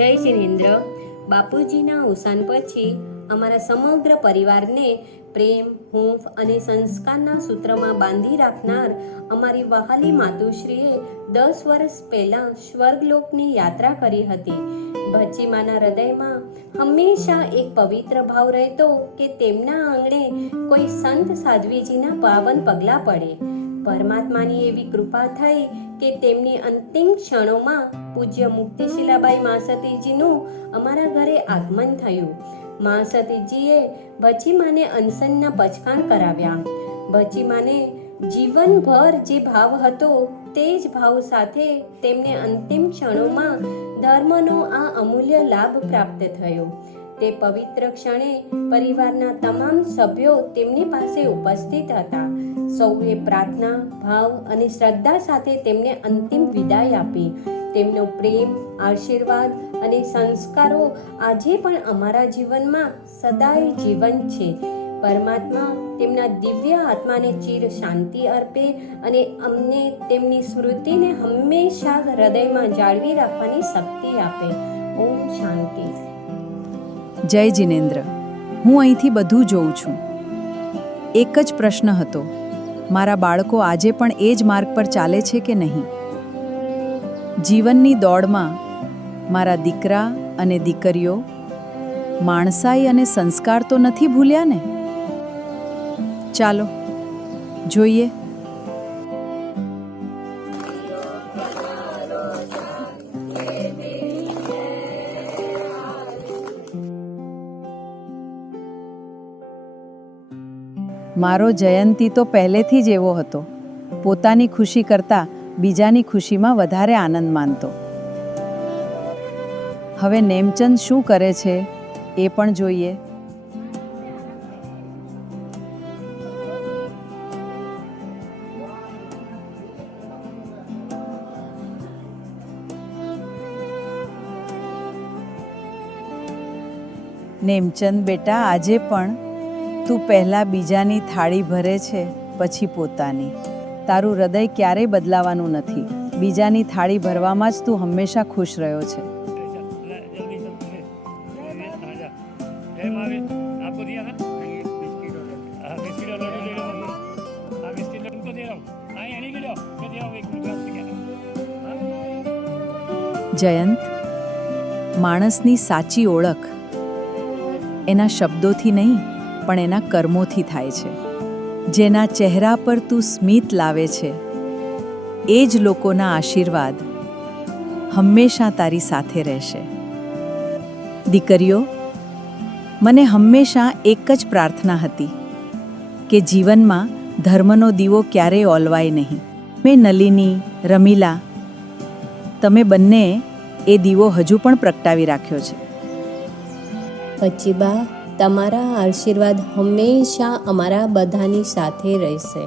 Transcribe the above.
જય જિનેન્દ્ર. બાપુજીના અવસાન પછી અમારા સમગ્ર પરિવારને પ્રેમ, હૂંફ અને સંસ્કારના સૂત્રમાં બાંધી રાખનાર અમારી વહાલી માતુશ્રીએ 10 વર્ષ પહેલાં સ્વર્ગલોકની યાત્રા કરી હતી. ભચીમાના હૃદયમાં હંમેશા એક પવિત્ર ભાવ રહેતો કે તેમના આંગણે કોઈ સંત સાધ્વીજીના પાવન પગલાં પડે. પરમાત્માની એવી કૃપા થઈ કે તેમની અંતિમ ક્ષણોમાં પૂજ્ય મુક્તિશીલાબાઈ માસતીજીનું અમારા ઘરે આગમન થયું. માસતીજીએ ભચીમાને અનશનના પચકાણ કરાવ્યા. ભચીમાને જીવનભર જે ભાવ હતો તે જ ભાવ સાથે તેમને અંતિમ ક્ષણોમાં ધર્મનો આ અમૂલ્ય લાભ પ્રાપ્ત થયો. તે પવિત્ર ક્ષણે પરિવારના તમામ સભ્યો તેમની પાસે ઉપસ્થિત હતા. સૌએ પ્રાર્થના, ભાવ અને શ્રદ્ધા સાથે તેમને અંતિમ વિદાય આપી. તેમનો પ્રેમ, આશીર્વાદ અને સંસ્કારો આજે પણ અમારા જીવનમાં સદાય જીવંત છે. પરમાત્મા તેમના દિવ્ય આત્માને ચિર શાંતિ અર્પે અને અમને તેમની સ્મૃતિને હંમેશા હૃદયમાં જાળવી રાખવાની શક્તિ આપે. ઓમ શાંતિ. જય જિનેન્દ્ર. હું અહીંથી બધું જોઉં છું. એક જ પ્રશ્ન હતો, મારા બાળકો આજે પણ એ જ માર્ગ પર ચાલે છે કે નહીં? જીવનની દોડમાં મારા દીકરા અને દીકરીઓ માણસાઈ અને સંસ્કાર તો નથી ભૂલ્યા ને? ચાલો જોઈએ. મારો જયંતી તો પહેલેથી જ એવો હતો. પોતાની ખુશી કરતાં બીજાની ખુશીમાં વધારે આનંદ માનતો. હવે નેમચંદ શું કરે છે એ પણ જોઈએ. નેમચંદ બેટા, આજે પણ તું પહેલાં બીજાની થાળી ભરે છે, પછી પોતાની. તારું હૃદય ક્યારેય બદલાવાનું નથી. બીજાની થાળી ભરવામાં જ તું હંમેશા ખુશ રહ્યો છે. જયંત, માણસની સાચી ઓળખ એના શબ્દોથી નહીં પણ એના કર્મોથી થાય છે. જેના ચહેરા પર તું સ્મિત લાવે છે એ જ લોકોના આશીર્વાદ હંમેશા તારી સાથે રહેશે. દીકરીઓ, મને હંમેશા એક જ પ્રાર્થના હતી કે જીવનમાં ધર્મનો દીવો ક્યારેય ઓલવાય નહીં. મેં નલિની, રમીલા, તમે બંને એ દીવો હજુ પણ પ્રગટાવી રાખ્યો છે. ભચીબા, તમારા આશીર્વાદ હંમેશા અમારા બધાની સાથે રહેશે.